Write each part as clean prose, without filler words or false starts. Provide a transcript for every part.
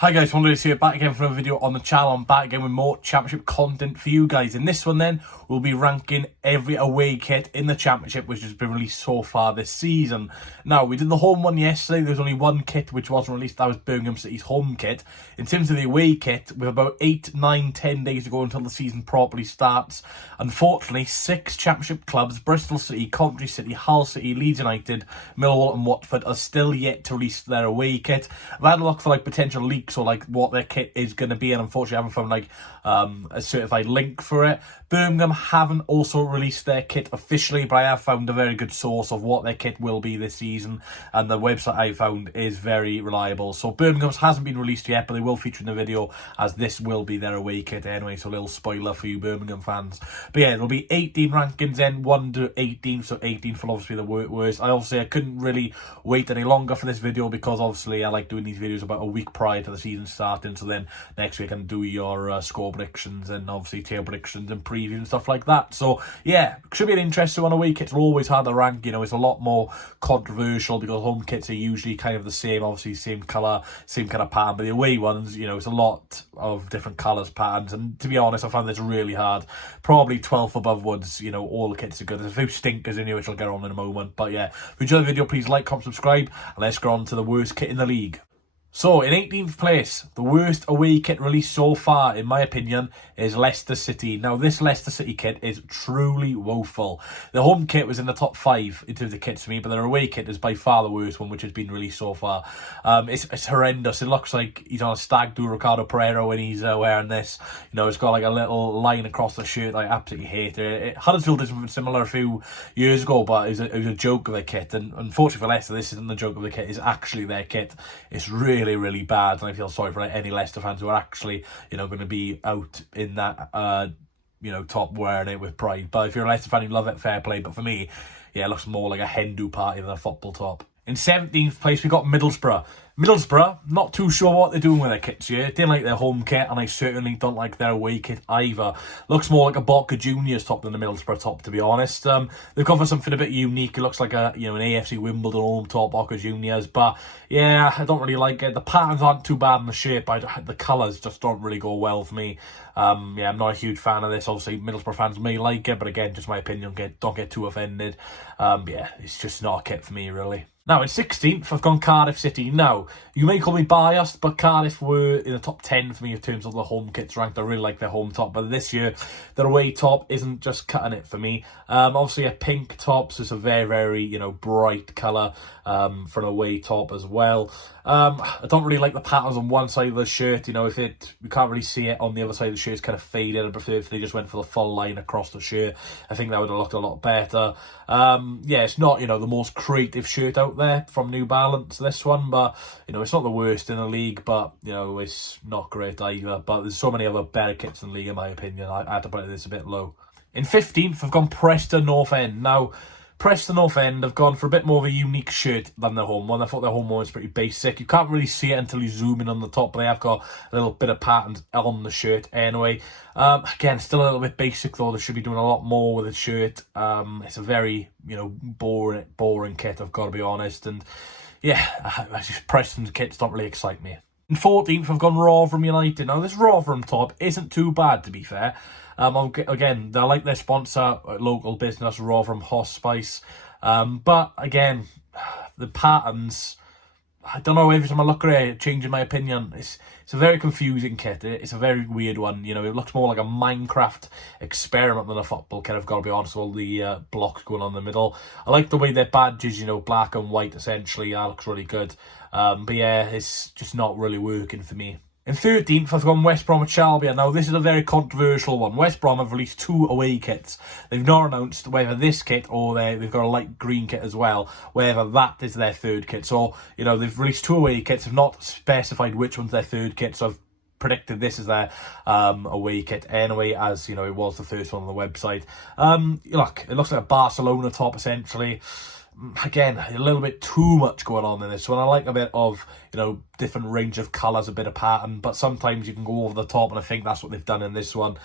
Hi guys, wanted to see you back again for another video on the channel. I'm back again with more championship content for you guys. In this one then, we'll be ranking every away kit in the championship which has been released so far this season. Now, we did the home one yesterday. There was only one kit which wasn't released. That was Birmingham City's home kit. In terms of the away kit, we have about 8, 9, 10 days to go until the season properly starts. Unfortunately, 6 championship clubs, Bristol City, Coventry City, Hull City, Leeds United, Millwall and Watford, are still yet to release their away kit. I've had a look for potential leaks or what their kit is going to be, and unfortunately I haven't found a certified link for it. Birmingham haven't also released their kit officially, but I have found a very good source of what their kit will be this season, and the website I found is very reliable. So Birmingham's hasn't been released yet, but they will feature in the video, as this will be their away kit anyway, so a little spoiler for you Birmingham fans. But yeah, there'll be 18 rankings then, 1 to 18, so 18 will obviously be the worst. I couldn't really wait any longer for this video, because obviously I like doing these videos about a week prior to the season starting, so then next week I can do your score predictions and obviously table predictions and previews and stuff like that. So yeah, should be an interesting one. Away kits are always hard to rank, it's a lot more controversial because home kits are usually kind of the same, obviously same colour, same kind of pattern, but the away ones, it's a lot of different colours, patterns, and to be honest, I found this really hard. Probably 12th above ones, all the kits are good. There's a few stinkers in here which I'll get on in a moment, but yeah, if you enjoyed the video, please like, comment, subscribe, and let's go on to the worst kit in the league. So, in 18th place, the worst away kit released so far, in my opinion, is Leicester City. Now, this Leicester City kit is truly woeful. The home kit was in the top 5 in terms of kits for me, but their away kit is by far the worst one which has been released so far. It's horrendous. It looks like he's on a stag do Ricardo Pereira when he's wearing this. It's got a little line across the shirt. I absolutely hate it. Huddersfield did something similar a few years ago, but it was a joke of a kit. And unfortunately for Leicester, this isn't the joke of the kit. It's actually their kit. It's really bad, and I feel sorry for any Leicester fans who are actually going to be out in that top wearing it with pride. But if you're a Leicester fan, you love it, fair play. But for me, yeah, it looks more like a Hindu party than a football top. In 17th place, we got Middlesbrough. Middlesbrough, not too sure what they're doing with their kits here. Didn't like their home kit, and I certainly don't like their away kit either. Looks more like a Boca Juniors top than the Middlesbrough top, to be honest. They've gone for something a bit unique. It looks like an AFC Wimbledon home top, Boca Juniors, but yeah, I don't really like it. The patterns aren't too bad in the shape, but the colours just don't really go well for me. Yeah, I'm not a huge fan of this. Obviously, Middlesbrough fans may like it, but again, just my opinion. Don't get too offended. Yeah, it's just not a kit for me, really. Now, in 16th, I've gone Cardiff City. Now, you may call me biased, but Cardiff were in the top 10 for me in terms of the home kits ranked. I really like their home top, but this year, their away top isn't just cutting it for me. Obviously, a pink top, so it's a very, bright colour for an away top as well. I don't really like the patterns on one side of the shirt. You can't really see it on the other side of the shirt. It's kind of faded. I prefer if they just went for the full line across the shirt. I think that would have looked a lot better. Yeah, it's not, the most creative shirt out there from New Balance, this one, but, it's not the worst in the league, but, it's not great either. But there's so many other better kits in the league, in my opinion. I had to put this a bit low. In 15th, I've gone Preston North End. Now, Preston North End have gone for a bit more of a unique shirt than their home one. I thought their home one was pretty basic. You can't really see it until you zoom in on the top, but they have got a little bit of patterns on the shirt anyway. Again, still a little bit basic though. They should be doing a lot more with the shirt. It's a very, boring kit, I've got to be honest. And yeah, Preston's kits don't really excite me. In 14th, I've gone Rotherham United. Now, this Rotherham top isn't too bad, to be fair. Again, they like their sponsor, local business, Rotherham Hospice. But again, the patterns, I don't know, every time I look at it, changing my opinion. It's a very confusing kit. It's a very weird one. It looks more like a Minecraft experiment than a football kit, I've got to be honest, with all the blocks going on in the middle. I like the way their badges, black and white, essentially. That looks really good. But yeah, it's just not really working for me. In 13th, I've gone West Bromwich Albion. Now, this is a very controversial one. West Brom have released 2 away kits. They've not announced whether this kit or they've got a light green kit as well, whether that is their third kit. So, they've released 2 away kits, have not specified which one's their third kit, so I've predicted this is their away kit anyway, as, it was the first one on the website. Look, it looks like a Barcelona top, essentially. Again, a little bit too much going on in this one. I like a bit of, you know, different range of colours, a bit of pattern, but sometimes you can go over the top, and I think that's what they've done in this one.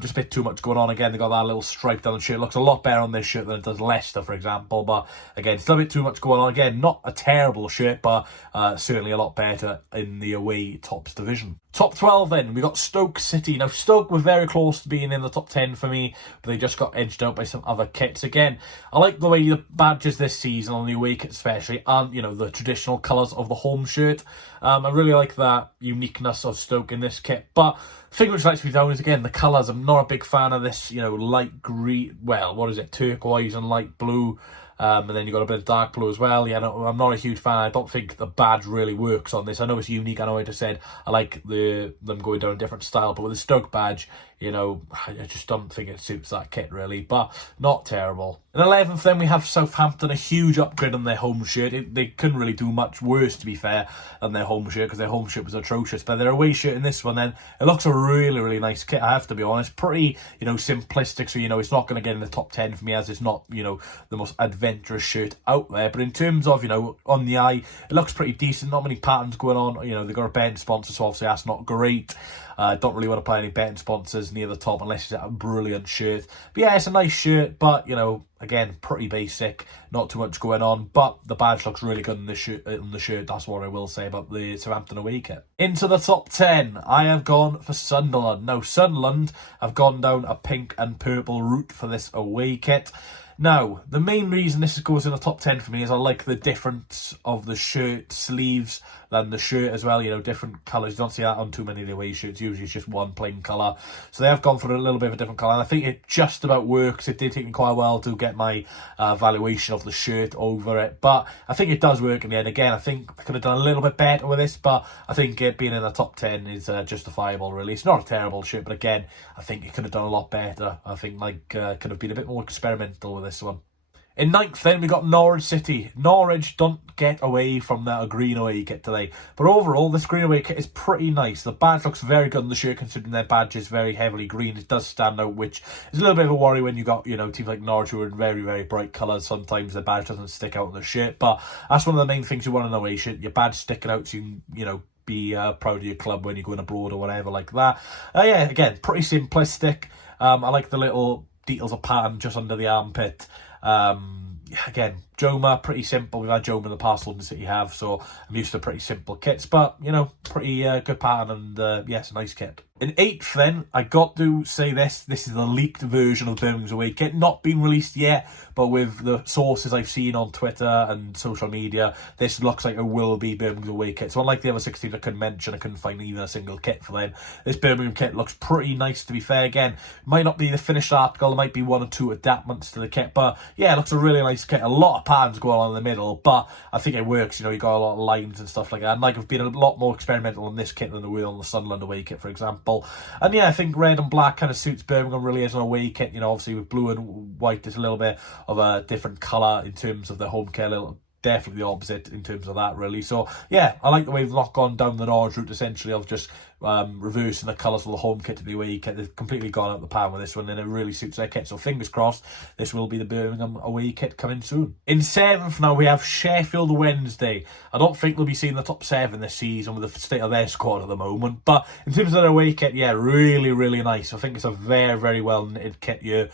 Just a bit too much going on. Again, they got that little stripe down the shirt. It looks a lot better on this shirt than it does Leicester, for example, but again, still a bit too much going on. Again, not a terrible shirt, but certainly a lot better in the away tops division. Top 12 then, we got Stoke City. Now, Stoke were very close to being in the top 10 for me, but they just got edged out by some other kits. Again, I like the way the badges this season, on the away kit especially, and, you know, the traditional colours of the home shirt. I really like that uniqueness of Stoke in this kit, but the thing which lets me down is, again, the colours. I'm not a big fan of this, you know, light green, well, what is it, turquoise and light blue. And then you got a bit of dark blue as well. Yeah, no, I'm not a huge fan. I don't think the badge really works on this. I know it's unique. I know I just said I like them going down a different style, but with the Stoke badge, you know, I just don't think it suits that kit really, but not terrible. In 11th then we have Southampton, a huge upgrade on their home shirt. They couldn't really do much worse, to be fair, than their home shirt, because their home shirt was atrocious, but their away shirt in this one then, it looks a really, really nice kit, I have to be honest. Pretty, you know, simplistic, so, you know, it's not going to get in the top 10 for me, as it's not, you know, the most adventurous shirt out there, but in terms of, you know, on the eye, it looks pretty decent. Not many patterns going on. You know, they've got a betting sponsor, so obviously that's not great. Don't really want to play any betting sponsors near the top unless it's a brilliant shirt. But yeah, it's a nice shirt, but, you know, again, pretty basic, not too much going on, but the badge looks really good on the shirt, that's what I will say about the Southampton away kit. Into the top 10, I have gone for Sunderland. Now, Sunderland have gone down a pink and purple route for this away kit. Now, the main reason this goes in the top 10 for me is I like the difference of the shirt sleeves than the shirt as well. You know, different colours. You don't see that on too many of the away shirts. Usually it's just one plain colour. So they have gone for a little bit of a different colour. And I think it just about works. It did take me quite a while to get my valuation of the shirt over it. But I think it does work in the end. Again, I think I could have done a little bit better with this. But I think it being in the top 10 is justifiable, really. It's not a terrible shirt. But again, I think it could have done a lot better. I think could have been a bit more experimental with this one. In 9th then, we got Norwich City. Norwich don't get away from that green away kit today. But overall, this green away kit is pretty nice. The badge looks very good on the shirt, considering their badge is very heavily green. It does stand out, which is a little bit of a worry when you got, you know, teams like Norwich who are in very, very bright colours. Sometimes the badge doesn't stick out on the shirt. But that's one of the main things you want in an away shirt. Your badge sticking out so you can, you know, be proud of your club when you're going abroad or whatever like that. Yeah, again, pretty simplistic. I like the little details of pattern just under the armpit. Again, Joma, pretty simple. We've had Joma in the past, London City have, so I'm used to pretty simple kits, but, you know, pretty good pattern and, yes, a nice kit. In 8th then, I got to say this is the leaked version of Birmingham's away kit, not been released yet, but with the sources I've seen on Twitter and social media, this looks like it will be Birmingham's away kit. So unlike the other 16 I couldn't mention, I couldn't find even a single kit for them. This Birmingham kit looks pretty nice, to be fair. Again, might not be the finished article, there might be one or two adaptments to the kit, but yeah, it looks a really nice kit. A lot of patterns going on in the middle, but I think it works. You know, you got a lot of lines and stuff like that, and like I've been a lot more experimental on this kit than they were on the Sunderland away kit, for example. And yeah, I think red and black kind of suits Birmingham really as an away kit. You know, obviously with blue and white, there's a little bit of a different colour in terms of the home kit, definitely the opposite in terms of that, really. So yeah, I like the way they've not gone down the Norwich route, essentially, of just reversing the colours of the home kit to the away kit. They've completely gone out the pan with this one, and it really suits their kit. So fingers crossed, this will be the Birmingham away kit coming soon. In 7th now, we have Sheffield Wednesday. I don't think they'll be seeing the top 7 this season with the state of their squad at the moment, but in terms of their away kit, yeah, really, really nice. I think it's a very, very well knitted kit here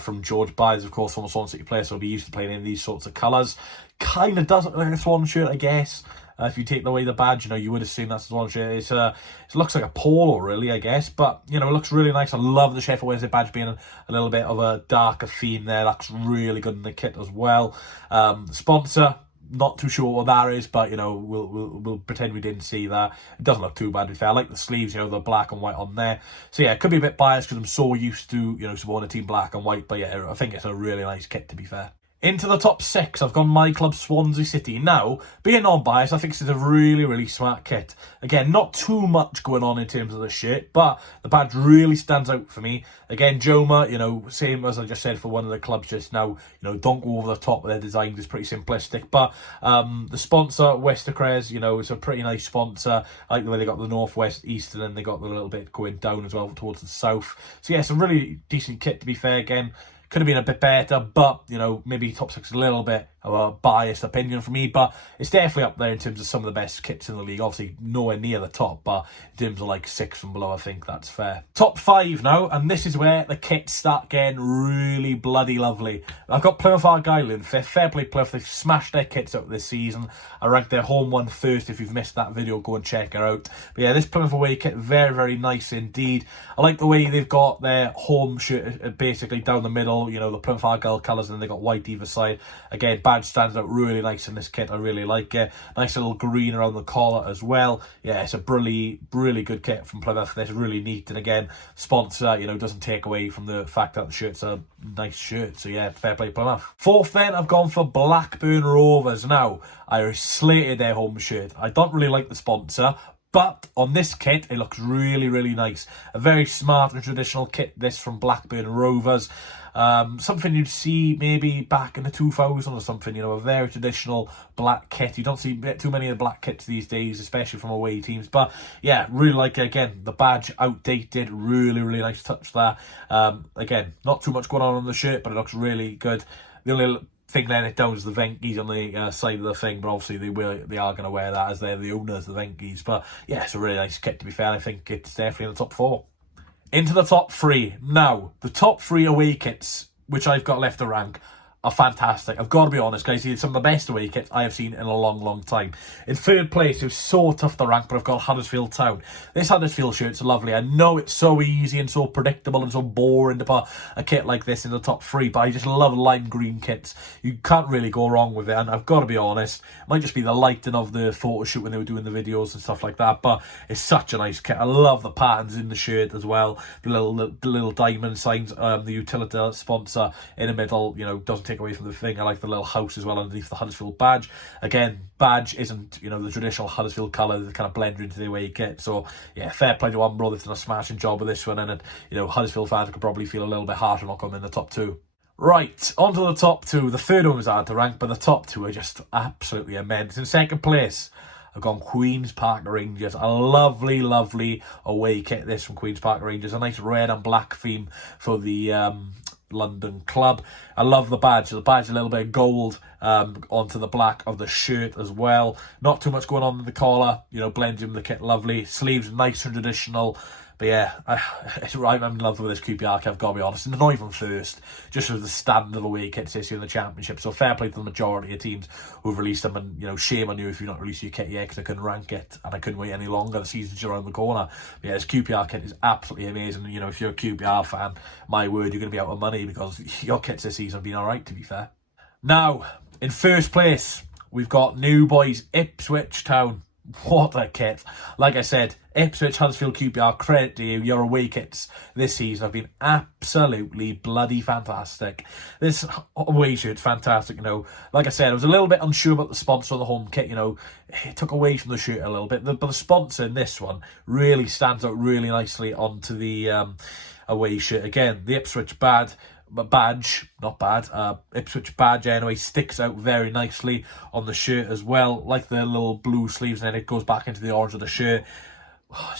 from George Byers, of course, from a Swansea player, so he'll be used to playing in these sorts of colours. Kind of does look like a Swan shirt, I guess. If you take away the badge, you know, you would assume that's the Swan shirt. It looks like a polo, really, I guess. But, you know, it looks really nice. I love the Sheffield Wednesday badge being a little bit of a darker theme there. Looks really good in the kit as well. Sponsor, not too sure what that is, but, you know, we'll pretend we didn't see that. It doesn't look too bad, to be fair. I like the sleeves, you know, the black and white on there. So, yeah, it could be a bit biased because I'm so used to, you know, supporting a team black and white. But, yeah, I think it's a really nice kit, to be fair. Into the top 6, I've gone my club, Swansea City. Now, being non-biased, I think this is a really, really smart kit. Again, not too much going on in terms of the shirt, but the badge really stands out for me. Again, Joma, you know, same as I just said for one of the clubs just now, you know, don't go over the top of their designs, it's pretty simplistic. But the sponsor, Westercres, you know, it's a pretty nice sponsor. I like the way they got the northwest, eastern, and they got the little bit going down as well towards the south. So, yeah, it's a really decent kit, to be fair. Again, could have been a bit better, but, you know, maybe top 6 a little bit a biased opinion from me, but it's definitely up there in terms of some of the best kits in the league. Obviously, nowhere near the top, but in terms of like 6 and below, I think that's fair. Top 5 now, and this is where the kits start getting really bloody lovely. I've got Plymouth Argyle in 5th. Fair play Plymouth, they've smashed their kits out this season. I ranked their home one first. If you've missed that video, go and check it out. But yeah, this Plymouth away kit, very, very nice indeed. I like the way they've got their home shirt basically down the middle, you know, the Plymouth Argyle colours, and then they got white either side. Again, badge stands out really nice in this kit. I really like it. Nice little green around the collar as well. Yeah, it's a really, really good kit from Plymouth. It's really neat, and again, sponsor, you know, doesn't take away from the fact that the shirt's a nice shirt. So yeah, fair play Plymouth. 4th then, I've gone for Blackburn Rovers. Now, I slated their home shirt. I don't really like the sponsor, but on this kit, it looks really, really nice. A very smart and traditional kit, this from Blackburn Rovers. Something you'd see maybe back in the 2000s or something, you know, a very traditional black kit. You don't see too many of the black kits these days, especially from away teams. But yeah, really like it. Again, the badge outdated, really, really nice touch there. Again, not too much going on the shirt, but it looks really good. The only thing letting it down is the Venkies on the side of the thing, but obviously they are going to wear that as they're the owners of the Venkies. But yeah, it's a really nice kit, to be fair. I think it's definitely in the top 4. Into the top 3. Now, the top 3 away kits, which I've got left to rank, are fantastic. I've got to be honest, guys. These are some of the best away kits I have seen in a long, long time. In 3rd place, it was so tough to rank, but I've got Huddersfield Town. This Huddersfield shirt's lovely. I know it's so easy and so predictable and so boring to put a kit like this in the top 3, but I just love lime green kits. You can't really go wrong with it, and I've got to be honest, it might just be the lighting of the photo shoot when they were doing the videos and stuff like that, but it's such a nice kit. I love the patterns in the shirt as well. The little diamond signs, the utility sponsor in the middle, you know, doesn't take away from the thing. I like the little house as well underneath the Huddersfield badge. Again, badge isn't, you know, the traditional Huddersfield colour that kind of blend into the way you get. So yeah, fair play to Umbro. They've done a smashing job with this one, and you know, Huddersfield fans could probably feel a little bit harsh not coming in the top 2. Right, on to the top 2. The third one was hard to rank, but the top 2 are just absolutely immense. In 2nd place, I've gone Queen's Park Rangers. A lovely, lovely away kit, this from Queen's Park Rangers. A nice red and black theme for the London club. I love the badge. The badge, a little bit of gold onto the black of the shirt as well. Not too much going on with the collar. You know, blends in the kit lovely. Sleeves nice and traditional. But yeah, I'm in love with this QPR kit, I've got to be honest. And not even first, just as the standard away kits this year in the Championship. So fair play to the majority of teams who've released them. And, you know, shame on you if you've not released your kit yet, because I couldn't rank it. And I couldn't wait any longer. The season's around the corner. But yeah, this QPR kit is absolutely amazing. You know, if you're a QPR fan, my word, you're going to be out of money, because your kits this season have been alright, to be fair. Now, in 1st place, we've got new boys, Ipswich Town. What a kit. Like I said, Ipswich, Huddersfield, QPR, credit to you. Your away kits this season have been absolutely bloody fantastic. This away shirt's fantastic, you know. Like I said, I was a little bit unsure about the sponsor of the home kit, you know. It took away from the shirt a little bit. But the sponsor in this one really stands out really nicely onto the away shirt. Again, the Ipswich Ipswich badge anyway, sticks out very nicely on the shirt as well, like the little blue sleeves, and then it goes back into the orange of the shirt.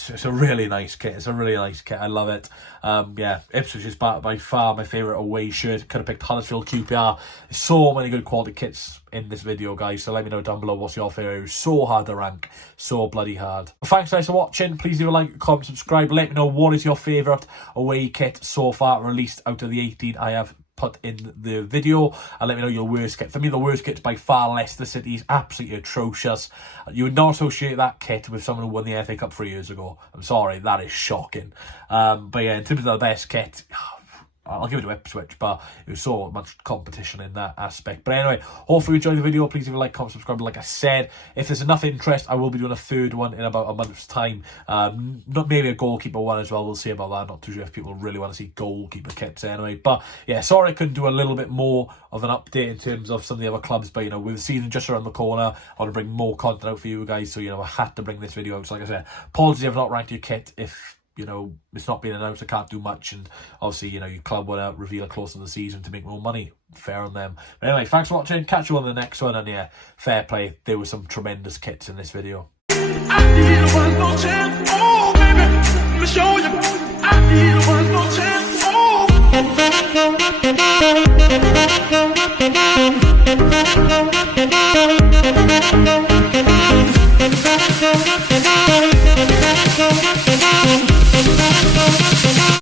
It's a really nice kit. It's a really nice kit. I love it. Yeah, Ipswich is by far my favourite away shirt. Could have picked Huddersfield, QPR. There's so many good quality kits in this video, guys. So let me know down below what's your favourite. It was so hard to rank. So bloody hard. Well, thanks guys for watching. Please leave a like, comment, subscribe. Let me know what is your favourite away kit so far released out of the 18 I have put in the video, and let me know your worst kit. For me, the worst kit's by far Leicester City's. Absolutely atrocious. You would not associate that kit with someone who won the FA Cup 3 years ago. I'm sorry, that is shocking. But yeah, in terms of the best kit, I'll give it to Ipswich, but it was so much competition in that aspect. But anyway, hopefully you enjoyed the video. Please leave a like, comment, subscribe. Like I said, if there's enough interest, I will be doing a 3rd one in about a month's time. Not maybe a goalkeeper one as well. We'll see about that. Not too sure if people really want to see goalkeeper kits anyway. But yeah, sorry I couldn't do a little bit more of an update in terms of some of the other clubs. But, you know, with the season just around the corner, I want to bring more content out for you guys. So, you know, I had to bring this video out. So like I said, apologies if I've not ranked your kit. If you know, it's not being announced, I can't do much, and obviously, you know, your club will reveal it close to the season to make more money. Fair on them. But anyway, thanks for watching, catch you on the next one, and yeah, fair play, there were some tremendous kits in this video.